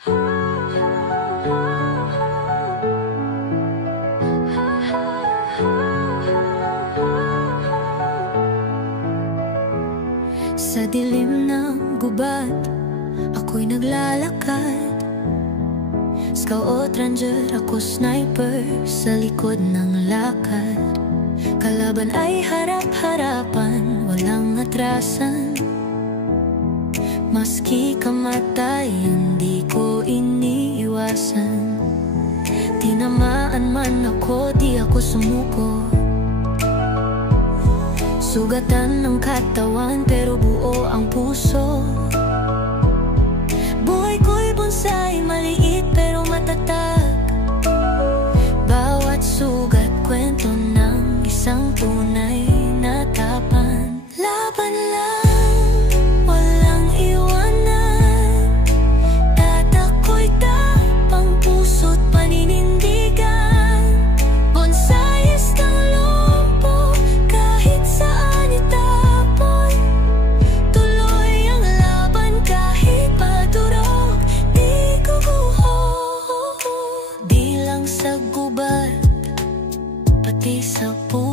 Sa dilim ng gubat, ako'y naglalakad. Scout ranger, ako sniper sa likod ng lakad. Kalaban ay harap-harapan, walang atrasan. Maski kamatay, hindi ko iniiwasan. Tinamaan man ako, di ako sumuko. Sugatan ng katawan, pero buo ang puso. Buhay ko'y bonsai, maliit pero matatag. Bawat sugat, kwento ng isang tunay na tapang. Laban lang, walang iwanan. At ako'y tapang, puso't paninindigan. Bonsais ng lumpo, kahit saan itapon. Tuloy ang laban kahit padurog, di guguho. Di lang sa gubat, pati sa puso.